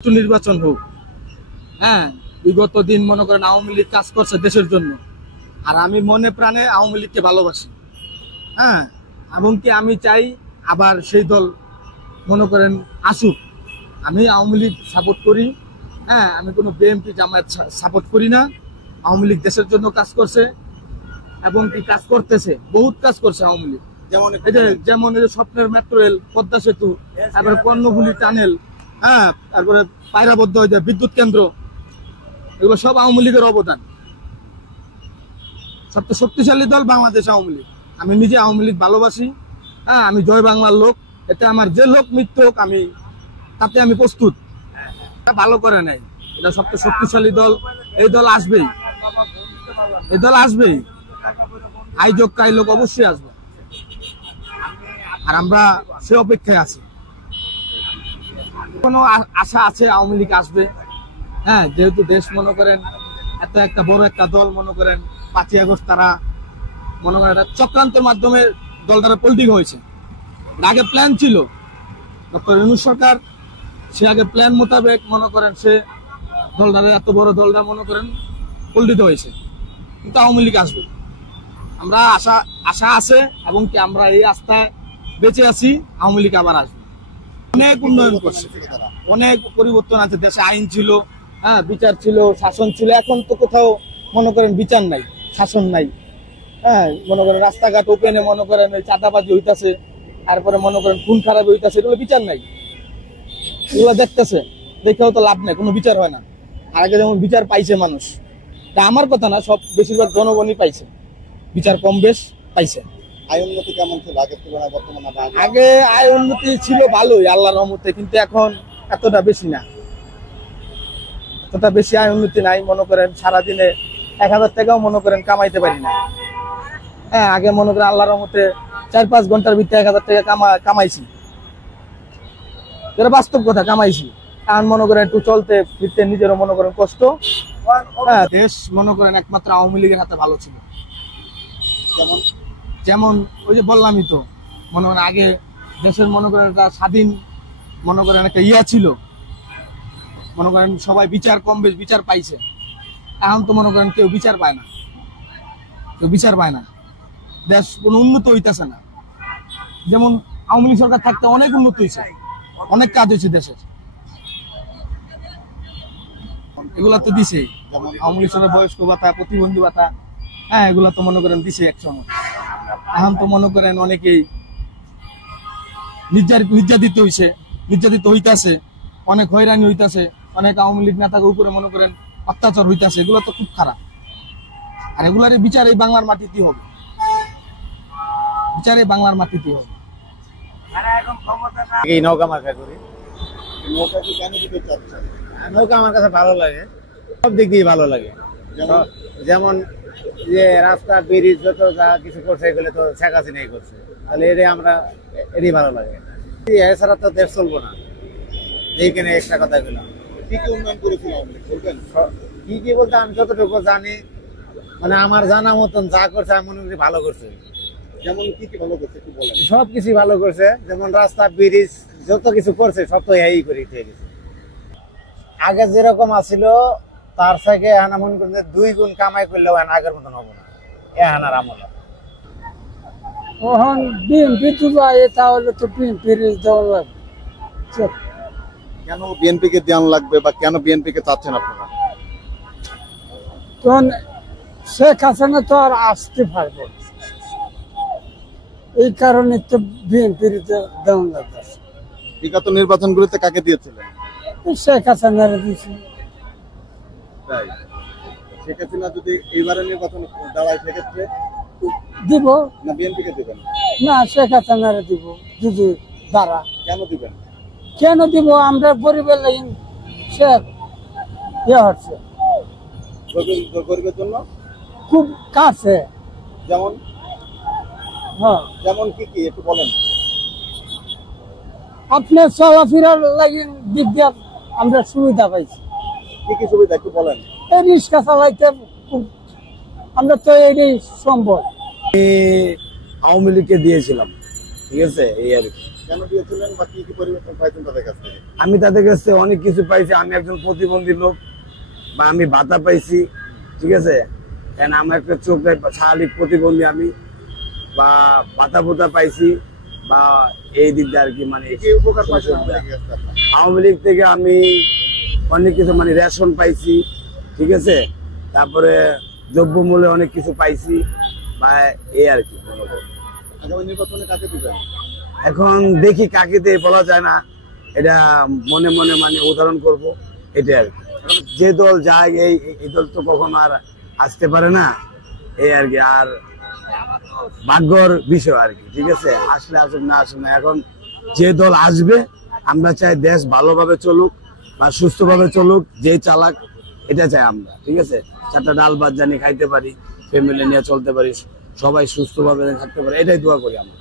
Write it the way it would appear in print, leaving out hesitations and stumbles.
নির্বাচন হোক। হ্যাঁ, বিগত দিন মনে করেন আওয়ামী লীগ কাজ করছে দেশের জন্য, আর আমি মনে প্রাণে আওয়ামী লীগকে ভালোবাসি। হ্যাঁ, এবং কি আমি চাই আবার সেই দল মনে করেন আসুক। আমি আওয়ামী লীগ সাপোর্ট করি। হ্যাঁ, আমি কোনো বিএনপি জামায়াত সাপোর্ট করি না। আওয়ামী লীগ দেশের জন্য কাজ করছে এবং কি কাজ করতেছে, বহুত কাজ করছে আওয়ামী লীগ। যেমন এই যে স্বপ্নের মেট্রো রেল, পদ্মা সেতু, তারপরে কর্ণফুলী টানেল, হ্যাঁ, তারপরে পায়রাবদ্ধ বিদ্যুৎ কেন্দ্র, এগুলো সব আওয়ামী লীগের অবদান। সবচেয়ে শক্তিশালী দল বাংলাদেশ আওয়ামী লীগ। আমি নিজে আওয়ামী লীগ ভালোবাসি। হ্যাঁ, আমি জয় বাংলার লোক। এতে আমার যে লোক মৃত্যু হোক আমি তাতে আমি প্রস্তুত। ভালো করে নাই, এটা সবচেয়ে শক্তিশালী দল। এই দল আসবেই, এই দল আসবেই, আয়োজক কাই লোক অবশ্যই আসবে, আর আমরা সে অপেক্ষায় আছি। কোনো আশা আছে আওয়ামী লীগ আসবে। হ্যাঁ, যেহেতু দেশ মনে করেন এত একটা বড় একটা দল, মনে করেন 5ই আগস্ট তারা মনে করেন একটা চক্রান্তের মাধ্যমে দলটা পলিটিক হয়েছে। আগে প্ল্যান ছিল ডক্টর ইউনূস সরকার, সে আগে প্ল্যান মোতাবেক মনে করেন সে দলটা, এত বড় দলটা মনে করেন পল্টিত হয়েছে। কিন্তু আওয়ামী লীগ আসবে, আমরা আশা আছে এবং কি আমরা এই আস্থায় বেঁচে আছি। আওয়ামী লীগ আবার আসবে। অনেক উন্নয়ন করছে, অনেক পরিবর্তন আছে দেশে। আইন ছিল, হ্যাঁ, বিচার ছিল, শাসন ছিল। এখন তো কোথাও মনে করেন বিচার নাই, শাসন নাই। হ্যাঁ, মনে করেন রাস্তাঘাট ওপেনে মনে করেন চাঁদাবাজি হইতাছে, তারপরে মনে করেন খুন খারাপ হইতাছে, এগুলো বিচার নাই। এগুলো দেখতেছে, দেখেও তো লাভ নাই, কোনো বিচার হয় না। আর আগে যেমন বিচার পাইছে মানুষ, তা আমার কথা না, সব বেশিরভাগ জনগণই পাইছে, বিচার কম বেশ পাইছে। আয় উন্নতি কেমন ছিল আগের তুলনায় বর্তমানে? আগে আয় উন্নতি ছিল ভালোই আল্লাহর রহমতে, কিন্তু এখন এতটা বেশি না, এতটা বেশি আয় উন্নতি নাই। মনে করেন সারাদিনে 1000 টাকাও মনে করেন কামাইতে পারি না। হ্যাঁ, আগে মনে করেন আল্লাহর রহমতে 4-5 ঘন্টার ভিতরে 1000 টাকা কামাইছি, এটা বাস্তব কথা, কামাইছি। এখন মনে করেন একটু চলতে ফিরতে নিজেরও মনে করেন কষ্ট। হ্যাঁ, দেশ মনে করেন একমাত্র আওয়ামী লীগের হাতে ভালো ছিল। যেমন ওই যে বললামই তো, মনে করেন আগে দেশের মনে করেন একটা স্বাধীন মনে করেন একটা ইয়া ছিল, মনে করেন সবাই বিচার কম বেশ বিচার পাইছে। এখন তো মনে করেন কেউ বিচার পায় না, কেউ বিচার পায় না। দেশ কোনো উন্নত হইতেছে না। যেমন আওয়ামী লীগ সরকার থাকতে অনেক উন্নত হয়েছে, অনেক কাজ হয়েছে দেশের, এগুলা তো দিছে। যেমন আওয়ামী লীগ সরকার বয়স্ক ভাতা, প্রতিবন্ধী ভাতা, হ্যাঁ, এগুলা তো মনে করেন দিছে এক সময়। এখন তো মনে করেন অনেকেই নির্যাতিত হইছে, নির্যাতিত হইতাছে, অনেক হয়রানি হইতাছে, অনেক আওয়ামী লীগ নেতাকে উপরে মনে করেন অত্যাচার হইতাছে। এগুলো তো খুব খারাপ, আর এগুলার বিচার এই বাংলার মাটিতেই হবে, বিচার এই বাংলার মাটিতেই হবে। এই নৌকা মার্কা করি। নৌকাকে কেন দিতে চাচ্ছেন? নৌকা আমার কাছে ভালো লাগে, সব দিক দিয়ে ভালো লাগে। যেমন যে রাস্তা ব্রিজ যত যা কিছু করছে এগুলো তো শেখ হাসিনাই করছে, তাহলে এটাই ভালো লাগে। এছাড়া তো দেশ চলবো না। এইখানে একটা কথা গেলাম, কি কি উন্নয়ন করেছিল আওয়ামী লীগ বলবেন? কি কি বলতে আমি যতটুকু জানি, মানে আমার জানা মতন যা করছে আমি মনে করি ভালো করছে। যেমন কি কি ভালো করছে একটু বলেন। সবকিছু ভালো করছে, যেমন রাস্তা ব্রিজ যত কিছু করছে সব তো এই করে গেছে। আগে যেরকম আছিল তার থেকে এখন মনে করেন 2 গুণ কামাই করলেও আগের মতন হবো না। এহানার আমল ওহন বিএনপি তো যায়, তাহলে তো বিএনপির দেওয়া লাগবে। কেন বিএনপি কে দেওয়ান লাগবে বা কেন বিএনপি কে চাচ্ছেন আপনারা? তখন শেখ হাসিনা তো আর আসতে পারবে, এই কারণে তো বিএনপির দেওয়া লাগবে। বিগত নির্বাচনগুলোতে কাকে দিয়েছিলেন? শেখ হাসিনার দিয়েছি। তাই শেখ হাসিনা যদি এইবারের নির্বাচন দাঁড়ায় সেক্ষেত্রে দিব না বিএনপি কে দিবেন? না, শেখ হাসিনার দিব যদি দাঁড়া। কেন দিবেন? কেন দিব? আমরা গরিবের লাইন শেখ ইয়ে হচ্ছে গরিবের জন্য খুব কাছে। যেমন হ্যাঁ, যেমন কি কি একটু বলেন। আপনার চলাফেরার লাগে দিক দিয়ে আমরা সুবিধা পাইছি। কি কি সুবিধা একটু বলেন। এই রিক্সা চালাইতে খুব, আমরা তো এটাই সম্ভব। আওয়ামী লীগকে দিয়েছিলাম, ঠিক আছে, এই আর কি। কেন দিয়েছিলেন বা কি কি পরিবর্তন পাইছেন তাদের কাছ থেকে? আমি তাদের কাছে অনেক কিছু পাইছি। আমি একজন প্রতিবন্ধী লোক, বা আমি ভাতা পাইছি, ঠিক আছে, কারণ আমার একটা চোখ নাই, শারীরিক প্রতিবন্ধী আমি, বা ভাতা ভোতা পাইছি, বা এই দিক দিয়ে আর কি, মানে কি উপকার পাইছেন আওয়ামী লীগের কাছ থেকে আপনারা? আওয়ামী লীগ থেকে আমি অনেক কিছু, মানে রেশন পাইছি, ঠিক আছে, তারপরে দ্রব্যমূল্যে অনেক কিছু পাইছি, বা এই আর কি। আগামী নির্বাচনে কাকে দিবেন? এখন দেখি কাকে দিয়ে বলা যায় না, এটা মনে মনে মানে উদাহরণ করব, এটা আর কি। যে দল যায় এই দল তো কখনো আর আসতে পারে না, এই আর কি। আর ভাগ্যর বিষয় আর কি, ঠিক আছে, আসলে আসুক না আসুক না, এখন যে দল আসবে আমরা চাই দেশ ভালোভাবে চলুক বা সুস্থভাবে চলুক, যে চালাক এটা চাই আমরা, ঠিক আছে। চারটা ডাল ভাত জানি খাইতে পারি, ফ্যামিলি নিয়ে চলতে পারি, সবাই সুস্থভাবে থাকতে পারে, এটাই দোয়া করি আমরা।